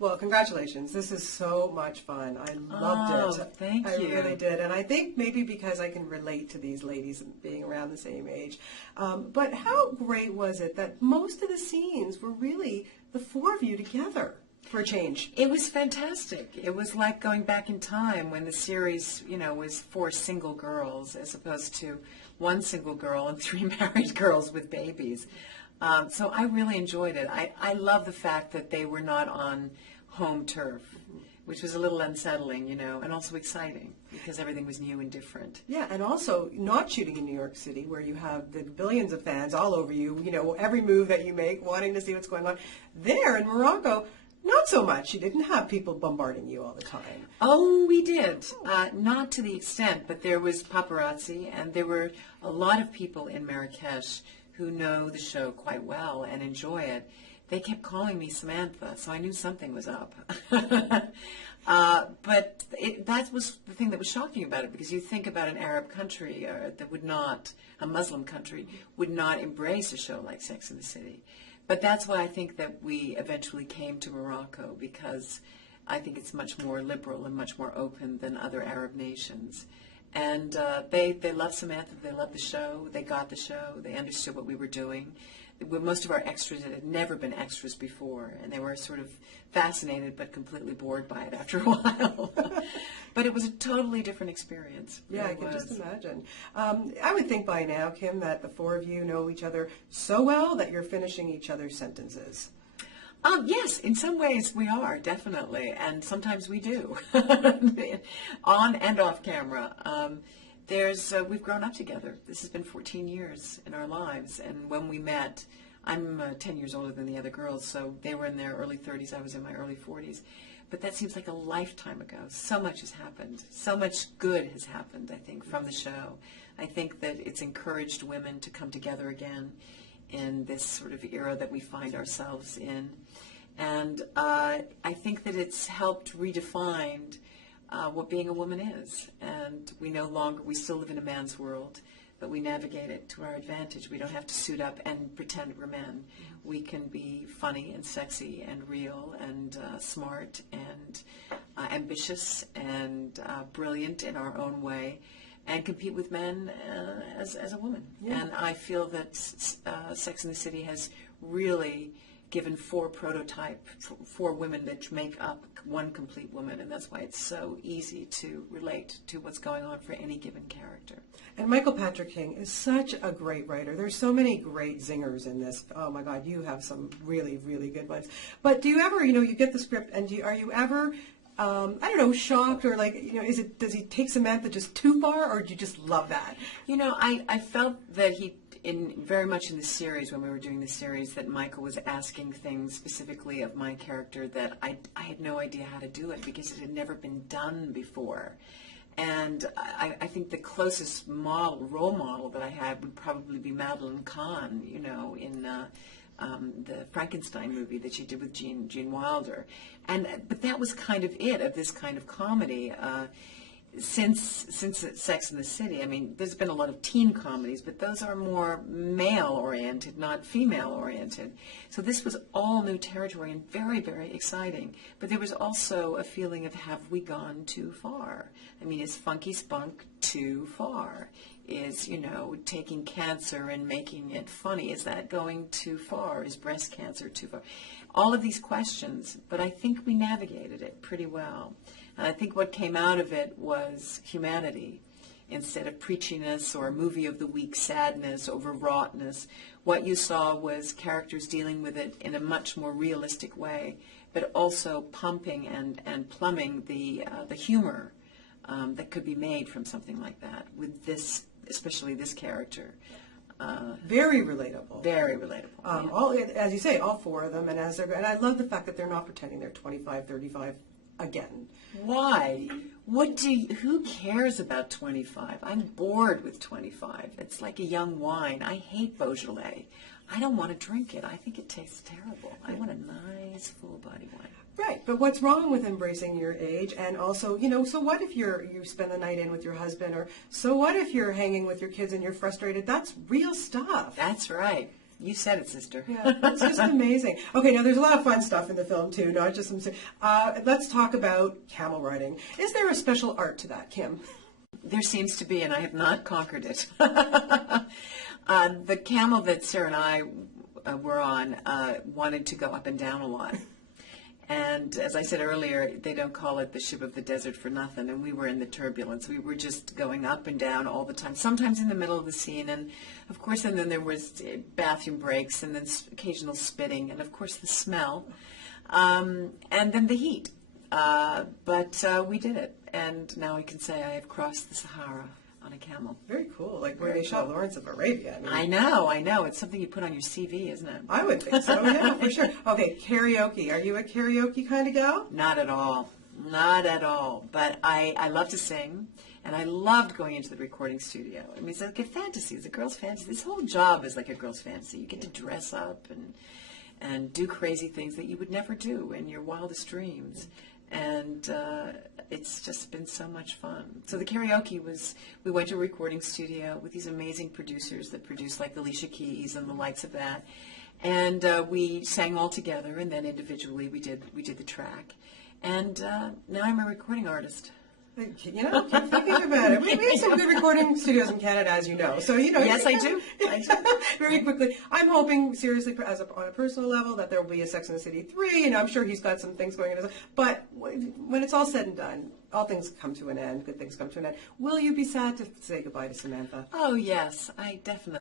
Well, congratulations. This is so much fun. I loved it. Thank you. I really did. And I think maybe because I can relate to these ladies being around the same age. But how great was it that most of the scenes were really the four of you together for a change? It was fantastic. It was like going back in time when the series, was 4 single girls as opposed to 1 single girl and 3 married girls with babies. So I really enjoyed it. I love the fact that they were not on home turf, which was a little unsettling, and also exciting because everything was new and different. Yeah, and also not shooting in New York City where you have the billions of fans all over you, every move that you make, wanting to see what's going on. There in Morocco, not so much. You didn't have people bombarding you all the time. Oh, we did. Not to the extent, but there was paparazzi, and there were a lot of people in Marrakesh who know the show quite well and enjoy it. They kept calling me Samantha, so I knew something was up. But that was the thing that was shocking about it, because you think about an Arab country that would not, a Muslim country, would not embrace a show like Sex and the City. But that's why I think that we eventually came to Morocco, because I think it's much more liberal and much more open than other Arab nations. And they loved Samantha, they loved the show, they got the show, they understood what we were doing. Most of our extras had never been extras before, and they were sort of fascinated but completely bored by it after a while. But it was a totally different experience. Yeah, I can just imagine. I would think by now, Kim, that the four of you know each other so well that you're finishing each other's sentences. Yes, in some ways we are, definitely, and sometimes we do, on and off camera. We've grown up together. This has been 14 years in our lives, and when we met, I'm 10 years older than the other girls, so they were in their early 30s, I was in my early 40s. But that seems like a lifetime ago. So much has happened. So much good has happened, I think, from the show. I think that it's encouraged women to come together again in this sort of era that we find ourselves in. And I think that it's helped redefine what being a woman is. And we still live in a man's world, but we navigate it to our advantage. We don't have to suit up and pretend we're men. We can be funny and sexy and real and smart and ambitious and brilliant in our own way, and compete with men as a woman. Yeah. And I feel that Sex and the City has really given 4 women that make up one complete woman, and that's why it's so easy to relate to what's going on for any given character. And Michael Patrick King is such a great writer. There's so many great zingers in this. Oh my God, you have some really, really good ones. But do you ever, you get the script, and are you ever shocked, or does he take Samantha just too far, or do you just love that? I felt that very much in the series, when we were doing the series, that Michael was asking things specifically of my character that I had no idea how to do it, because it had never been done before. And I think the closest role model that I had would probably be Madeline Kahn, in the Frankenstein movie that she did with Gene Wilder. But that was kind of it, of this kind of comedy. Since Sex and the City, I mean, there's been a lot of teen comedies, but those are more male-oriented, not female-oriented. So this was all new territory and very, very exciting. But there was also a feeling of, have we gone too far? I mean, is Funky Spunk too far? Is, taking cancer and making it funny, is that going too far? Is breast cancer too far? All of these questions, but I think we navigated it pretty well. And I think what came out of it was humanity. Instead of preachiness or movie of the week sadness, overwroughtness, what you saw was characters dealing with it in a much more realistic way, but also pumping and plumbing the humor that could be made from something like that, with this, especially this character. Very relatable. Very relatable. As you say, all 4 of them, and I love the fact that they're not pretending they're 25, 35 again. Why? Who cares about 25? I'm bored with 25. It's like a young wine. I hate Beaujolais. I don't want to drink it. I think it tastes terrible. I want a nice, full-body wine. Right, but what's wrong with embracing your age? And also, so what if you spend the night in with your husband, or so what if you're hanging with your kids and you're frustrated? That's real stuff. That's right. You said it, sister. Yeah, it's just amazing. Okay, now there's a lot of fun stuff in the film too, not just some. Let's talk about camel riding. Is there a special art to that, Kim? There seems to be, and I have not conquered it. The camel that Sarah and I were on wanted to go up and down a lot. And as I said earlier, they don't call it the ship of the desert for nothing. And we were in the turbulence. We were just going up and down all the time, sometimes in the middle of the scene. And, of course, and then there was bathroom breaks and then occasional spitting and, of course, the smell. And then the heat. But we did it. And now I can say I have crossed the Sahara on a camel. Very cool. Like where they shot Lawrence of Arabia. I know. It's something you put on your CV, isn't it? I would think so, yeah, for sure. Okay, karaoke. Are you a karaoke kind of gal? Not at all. Not at all. But I love to sing, and I loved going into the recording studio. I mean, it's like a fantasy. It's a girl's fantasy. This whole job is like a girl's fantasy. You get to dress up and do crazy things that you would never do in your wildest dreams. And it's just been so much fun. So the karaoke was, we went to a recording studio with these amazing producers that produce like Alicia Keys and the likes of that. And we sang all together, and then individually we did the track. And now I'm a recording artist. You know, keep thinking about it. We have some good recording studios in Canada, as you know. So, you know. Yes, I do. Very quickly. I'm hoping, seriously, on a personal level, that there will be a Sex and the City 3. And I'm sure he's got some things going on. But when it's all said and done, all things come to an end. Good things come to an end. Will you be sad to say goodbye to Samantha? Oh, yes. I definitely